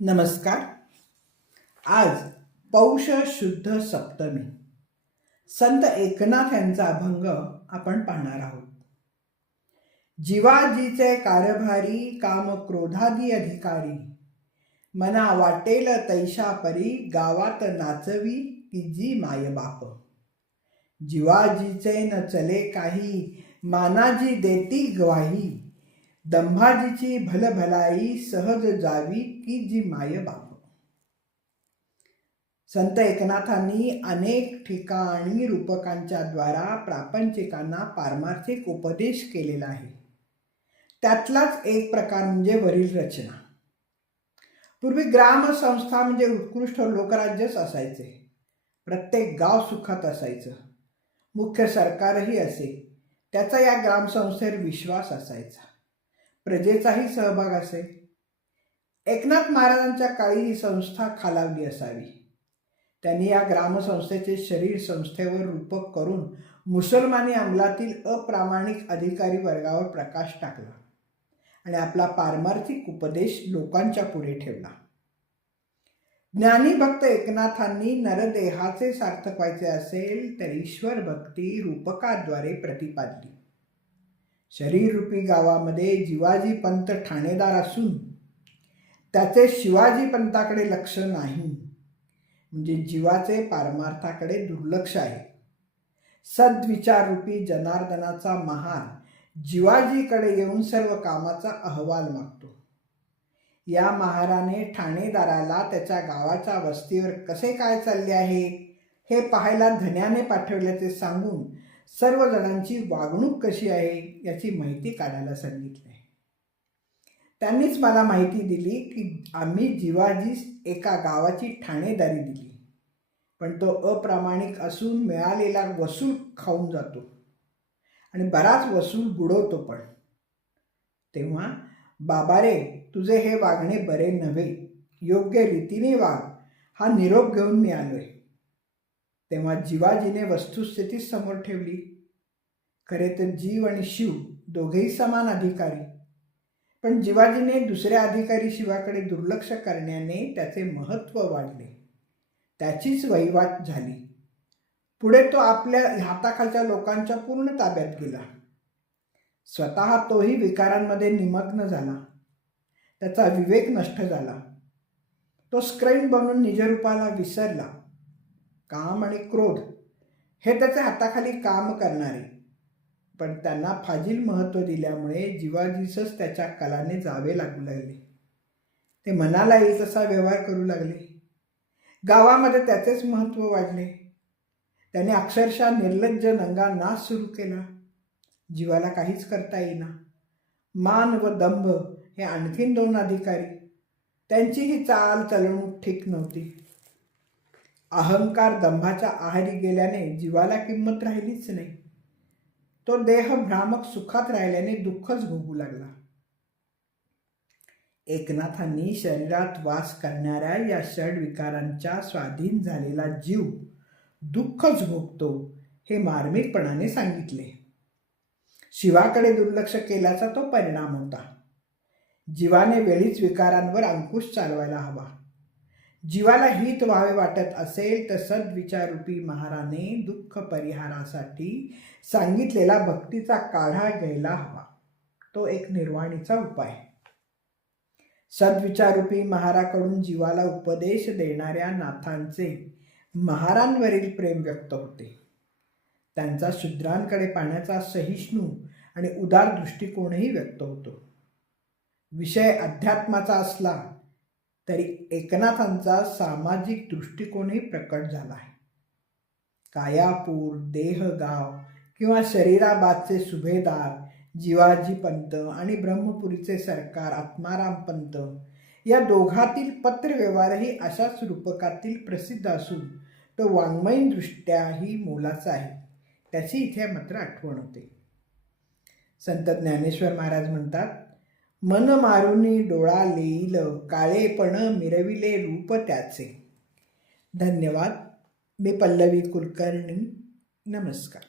नमस्कार. आज पौष शुद्ध सप्तमी. संत एकनाथ यांचा अभंग आपण पाहणार आहोत. जीवाजीचे कारभारी काम क्रोधादी अधिकारी. मना वाटेल तैशा परी गावात नाचवी तिजी मायबाप जीवाजीचे न चले काही मानाजी देती ग्वाही. दंभाजीची भलभलाई सहज जावी की जी माय बाप. संत एकनाथांनी अनेक ठिकाणी रूपकांच्या द्वारा प्रापंचिकांना पारमार्थिक उपदेश केलेला आहे. त्यातलाच एक प्रकार म्हणजे वरील रचना. पूर्वी ग्रामसंस्था म्हणजे उत्कृष्ट लोकराज्यच असायचे. प्रत्येक गाव सुखात असायचं. मुख्य सरकारही असे. त्याचा या ग्रामसंस्थेवर विश्वास असायचा. प्रजेचाही सहभाग असे. एकनाथ महाराजांच्या काळी ही संस्था खालावली असावी. त्यांनी या ग्रामसंस्थेचे शरीर संस्थेवर रूपक करून मुसलमानी अंमलातील अप्रामाणिक अधिकारी वर्गावर प्रकाश टाकला आणि आपला पारमार्थिक उपदेश लोकांच्या पुढे ठेवला. ज्ञानी भक्त एकनाथांनी नरदेहाचे सार्थक व्हायचे असेल तर ईश्वर भक्ती रूपकाद्वारे प्रतिपादली. शरीररूपी गावामध्ये जिवाजी पंत ठाणेदार असून त्याचे शिवाजी पंताकडे लक्ष नाही. म्हणजे जीवाचे पारमार्थाकडे दुर्लक्ष आहे. सद्विचाररूपी जनार्दनाचा महार जिवाजीकडे येऊन सर्व कामाचा अहवाल मागतो. या महाराने ठाणेदाराला त्याच्या गावाच्या वस्तीवर कसे काय चालले आहे हे पाहायला धन्याने पाठवल्याचे सांगून सर्व जणांची वागणूक कशी आहे याची माहिती काढायला सांगितले. त्यांनीच मला माहिती दिली की आम्ही जिवाजीस एका गावाची ठाणेदारी दिली. पण तो अप्रामाणिक असून मिळालेला वसूल खाऊन जातो. आणि बराच वसूल बुडवतो पण. तेव्हा बाबा रे तुझे हे वागणे बरे नव्हे. योग्य रीतीने वाग. हा निरोप घेऊन मी आलोय. तेव्हा जीवाजीने वस्तुस्थितीच समोर ठेवली. खरे तर जीव आणि शिव दोघेही समान अधिकारी. पण जीवाजीने दुसऱ्या अधिकारी शिवाकडे दुर्लक्ष करण्याने त्याचे महत्त्व वाढले. त्याचीच वहिवाट झाली. पुढे तो आपल्या हाताखालच्या लोकांच्या पूर्ण ताब्यात गेला. स्वतः तोही विकारांमध्ये निमग्न झाला. त्याचा विवेक नष्ट झाला. तो स्क्रीन बनून निजरूपाला विसरला. काम आणि क्रोध हे त्याच्या हाताखाली काम करणारे. पण त्यांना फाजील महत्त्व दिल्यामुळे जीवाजीसच त्याच्या कलाने जावे लागू लागले. ते मनाला येईल तसा व्यवहार करू लागले. गावामध्ये त्याचेच महत्त्व वाढले. त्याने अक्षरशः निर्लज्ज नंगा नाश सुरू केला. जीवाला काहीच करता येईना. मान व दंभ हे आणखीन दोन अधिकारी. त्यांचीही चाल चलवणूक ठीक नव्हती. अहंकार दंभाच्या आहारी गेल्याने जीवाला किंमत राहिलीच नाही. तो देह भ्रामक सुखात राहिल्याने दुःखच भोगू लागला. एकनाथांनी शरीरात वास करणाऱ्या या षड विकारांच्या स्वाधीन झालेला जीव दुःखच भोगतो हे मार्मिकपणाने सांगितले. शिवाकडे दुर्लक्ष केल्याचा तो परिणाम होता. जीवाने वेळीच विकारांवर अंकुश चालवायला हवा. जीवाला हित व्हावे वाटत असेल तर सद्विचारूपी महाराने दुःख परिहारासाठी सांगितलेला भक्तीचा काढा घ्यायला हवा. तो एक निर्वाणीचा उपाय. सद्विचारूपी महाराकडून जीवाला उपदेश देणाऱ्या नाथांचे महारांवरील प्रेम व्यक्त होते. त्यांचा शूद्रांकडे पाहण्याचा सहिष्णू आणि उदार दृष्टिकोनही व्यक्त होतो. विषय अध्यात्माचा असला तरी एकनाथांचा सामाजिक दृष्टिकोनही प्रकट झाला आहे. कायापूर देहगाव किंवा शरीराबादचे सुभेदार जिवाजी पंत आणि ब्रह्मपुरीचे सरकार आत्माराम पंत या दोघातील पत्रव्यवहारही अशाच रूपकातील प्रसिद्ध असून तो वाङ्मयदृष्ट्याही मोलाचा आहे. त्याची इथे मात्र आठवण होते. संत ज्ञानेश्वर महाराज म्हणतात मन मारुनी डोळा लेईल काळेपण मिरविले रूप त्याचे. धन्यवाद. मी पल्लवी कुलकर्णी. नमस्कार.